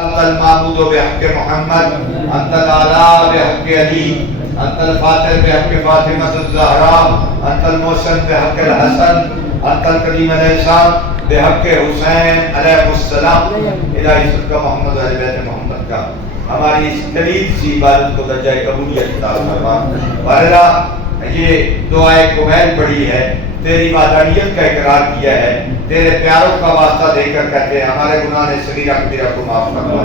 انت المعبود بحق محمد، انت الاعلی بحق علی، انت الفاتح بحق فاطمہ الزہرا، انت المحسن بحق الحسن، انت الکریم علیہ السلام بحق حسین علیہ السلام۔ الہی صدقہ محمد و اہل بیت محمد کا ہماری اس قریب سی عبادت کو درجہ قبولیت عطا فرما۔ بارہ یہ دعائے کمیل پڑھی ہے، تیری وحدانیت کا اقرار کیا ہے، تیرے پیاروں کا واسطہ دے کر کہتے ہیں ہمارے گناہ صغیرہ کبیرہ کو معاف فرما،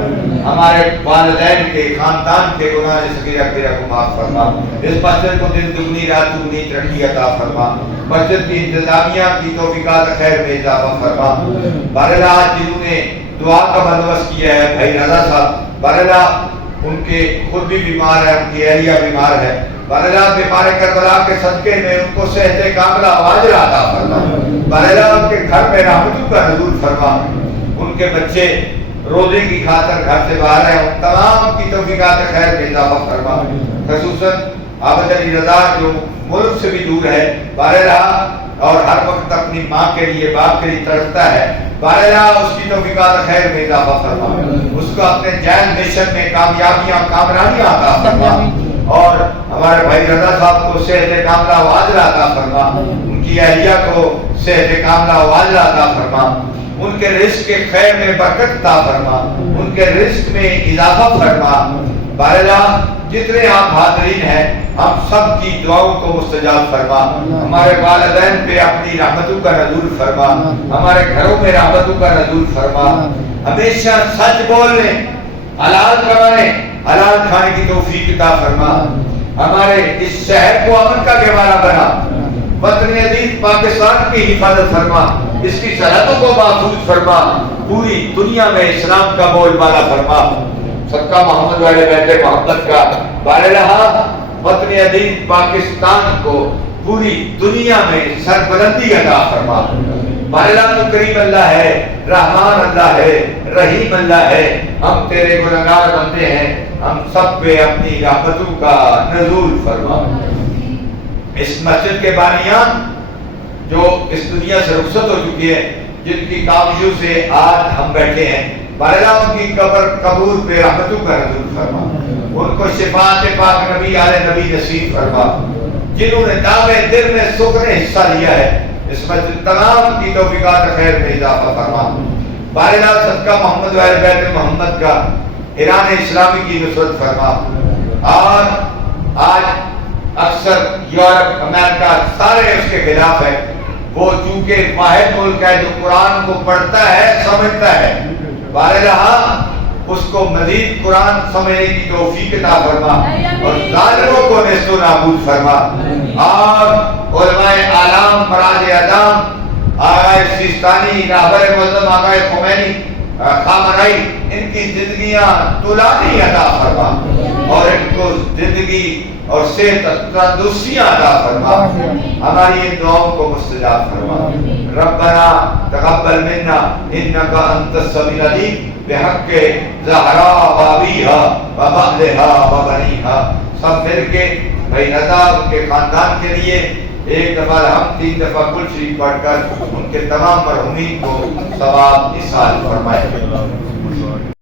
ہمارے والدین کے خاندان کے گناہ صغیرہ کبیرہ کو معاف فرما، اس مسجد کو دن دگنی رات دگنی ترقی عطا فرما، مسجد کی انتظامیہ کی توفیقات خیر میں اضافہ فرما۔ بارہ آج جنہوں نے دعا کا بندوبست کیا ہے بھائی رضا صاحب، بارہ ان کے خود بھی بیمار ہے، ان کی اہلیہ بیمار ہے، بارہ بیمار کربلا کے صدقے میں ان کو صحت کاملہ واجر عطا فرما، بارہ ان کے گھر میں رحمتوں کا نزول فرما، ان کے بچے روزے کی خاطر گھر سے باہر ہیں، ان تمام کی توفیقات خیر میں اضافہ فرما۔ خصوصاً عابد علی رضا جو ملک سے بھی دور ہے، بارہ اور ہر وقت اپنی ماں کے لیے باپ کے لیے تڑپتا ہے، بارہ اس کی توفیقات خیر میں اضافہ فرما، اس کو اپنے جائز مشن میں کامیابیاں کامرانیاں عطا فرما، اور ہمارے بھائی رضا صاحب کو صحت کاملہ واجر عطا فرما، ان کی اہلیہ کو صحت کاملہ واجر عطا فرما، ان کے رزق کے خیر میں برکت عطا فرما، ان کے رزق میں اضافہ فرما۔ بارہ جتنے آپ حاضرین ہیں ہم سب کی دعاؤں کو مستجاب فرما، ہمارے والدین پہ اپنی رحمتوں کا نزول فرما، ہمارے گھروں میں رحمتوں کا نزول فرما، ہمیشہ سچ بولنے، حلال کمانے، حلال کھانے کی توفیق عطا فرما، ہمارے اس شہر کو امن کا گہوارہ بنا، وطن عزیز پاکستان کی حفاظت فرما، اس کی سرحدوں کو محفوظ فرما، پوری دنیا میں اسلام کا بول بالا فرما۔ صدقہ محمد والے بیت محمد کا بارہ وطن عزیز پاکستان کو پوری دنیا میں سربلندی عطا فرما۔ بارہ تو کریم اللہ ہے، رحمان اللہ ہے، رحیم اللہ ہے، ہم تیرے گنہگار بندے ہیں، ہم سب پہ اپنی رحمتوں کا نزول فرما۔ اس مسجد کے بانیان جو اس دنیا سے رخصت ہو چکی ہے، جن کی کاوشوں سے آج ہم بیٹھے ہیں، بارہ ان کی قبر پہ رحمتوں کا نزول فرما، ان کو شفاعت پاک نبی آل نبی نصیب فرما، جنہوں نے دعوے دل میں سکھ نے حصہ لیا ہے، اس مسجد تمام کی توفیقات خیر میں اضافہ فرما۔ بارہ صدقہ محمد والے بیت محمد کا ایران اسلامی کی نصرت فرما۔ آج اکثر یورپ امریکہ سارے اس کے خلاف ہے، وہ چونکہ واحد ملک ہے جو قرآن کو پڑھتا ہے سمجھتا ہے، بارہ اس کو مزید قرآن سمجھنے کی توفیق عطا فرما اور ظالموں کو نیست و نابود فرما۔ اور علماء اعلام، مراج اعظام، آقا سیستانی، راہبر معظم آقا خمینی، خامنائی، ان کی زندگیاں طولانی عطا فرما اور ان کو زندگی اور صحت تندرستیاں عطا فرما، ہماری ان دعاؤں کو مستجاب فرما۔ ربنا تقبل منا انک انت السمیع العلیم بحق زہرا وابیہا وبعلہا وبنیہا۔ سب مل کے بھائی رضا ان کے خاندان کے لیے ایک دفعہ ہم 3 دفعہ کل شریف پڑھ کر ان کے تمام مرحومین کو ثواب نثار فرمائے۔